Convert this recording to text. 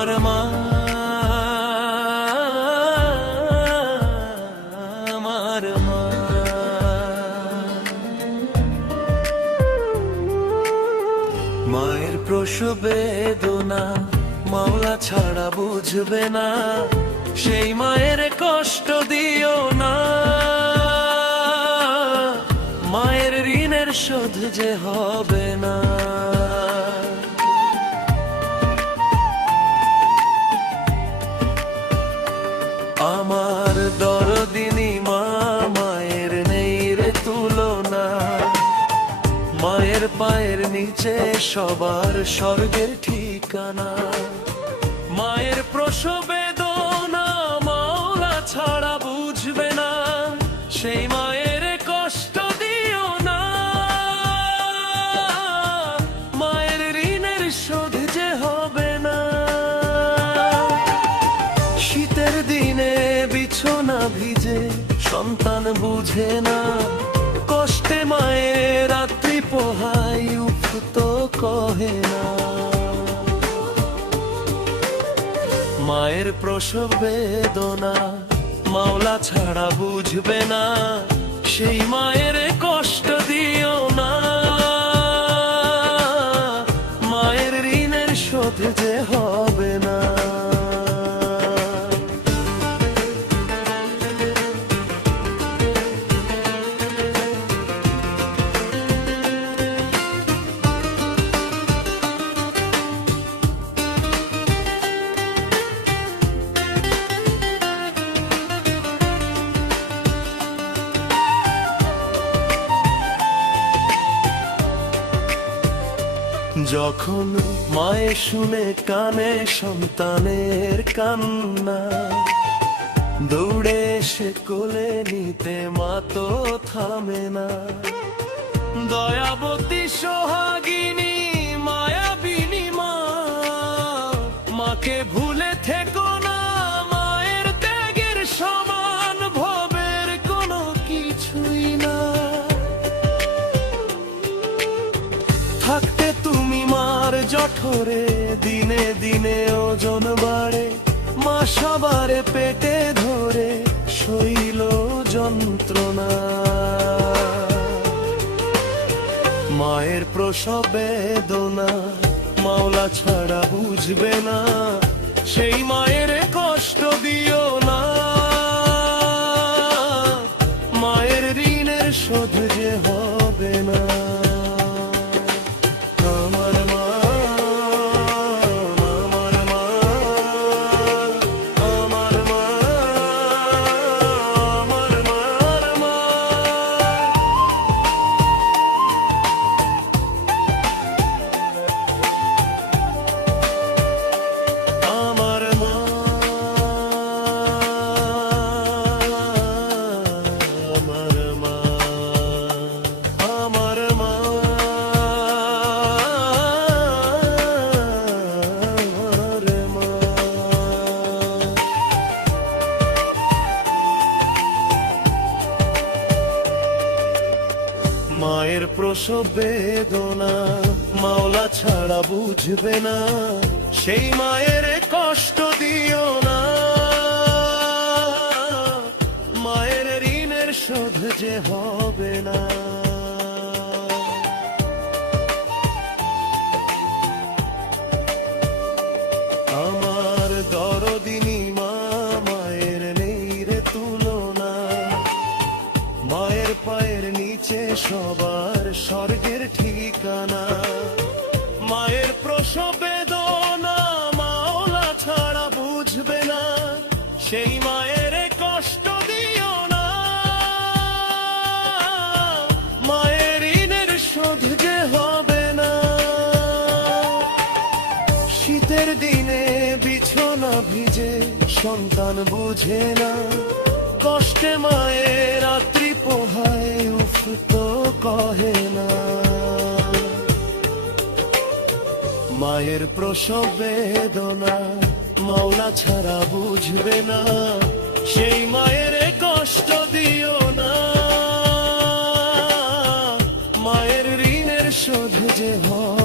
আমার মা, আমার মা। মায়ের প্রসব বেদনা মাওলা ছাড়া বুঝবে না, সেই মায়ের কষ্ট দিও না। মায়ের ঋণের শোধ যে হবে না। আমার দরদিনী মা, মায়ের নেই রে তুলনা। মায়ের পায়ের নিচে সবার স্বর্গের ঠিকানা। মায়ের প্রসব বেদনা মাওলা ছাড়া বুঝবে না, সেই মায়ের কষ্ট দিও না। মায়ের ঋণের শোধ যে হবে না। শীতের দিনে বিছানা ভিজে সন্তান বুঝে না, কষ্টে মায়ের রাত্রি পোহাই উফ তো কহে না। মায়ের প্রসব বেদনা মাওলা ছাড়া বুঝবে না, সেই মায়ের কষ্ট দিও না। মায়ের ঋণের শোধ যে হবে না। যখন মায়ে শুনে কানে সন্তানের কান্না, দৌড়ে এসে কোলে নিতে মা তো থামে না। দয়াবতী সোহাগিনী মায়াবিনী মা, মাকে ভুলে থেকো না। মায়ের ত্যাগের সমান ভবের কোনো কিছুই না। থাকতে তুমি মার জঠরে দিনে দিনে ওজন বাড়ে, মা সবার পেটে ধরে শৈল যন্ত্রণা। মায়ের প্রসব বেদনা মাওলা ছাড়া বুঝবে না, সেই মায়ের কষ্ট দিও না। মায়ের ঋণের শোধ যে হবে না। মায়ের প্রসব বেদনা মাওলা ছাড়া বুঝবে না, সেই মায়ের কষ্ট দিও না। মায়ের ঋণের শোধ যে হবে না। আমার দরদিনী মা, মায়ের নেই রে তুলনা। মায়ের পায়ের নিচে সবার স্বর্গের ঠিকানা। মায়ের প্রসব বেদনা মাওলা ছাড়া বুঝবে না, সেই মায়ের কষ্ট দিও না। মায়ের ঋণের শোধ যে হবে না। শীতের দিনে বিছানা ভিজে সন্তান বুঝে না, কষ্টে মায়ের রাত্রি পোহায় উফ তো কহে না। মায়ের প্রসব বেদনা মাওলা ছাড়া বুঝবে না, সেই মায়ের কষ্ট দিও না। মায়ের ঋণের শোধ যে হয়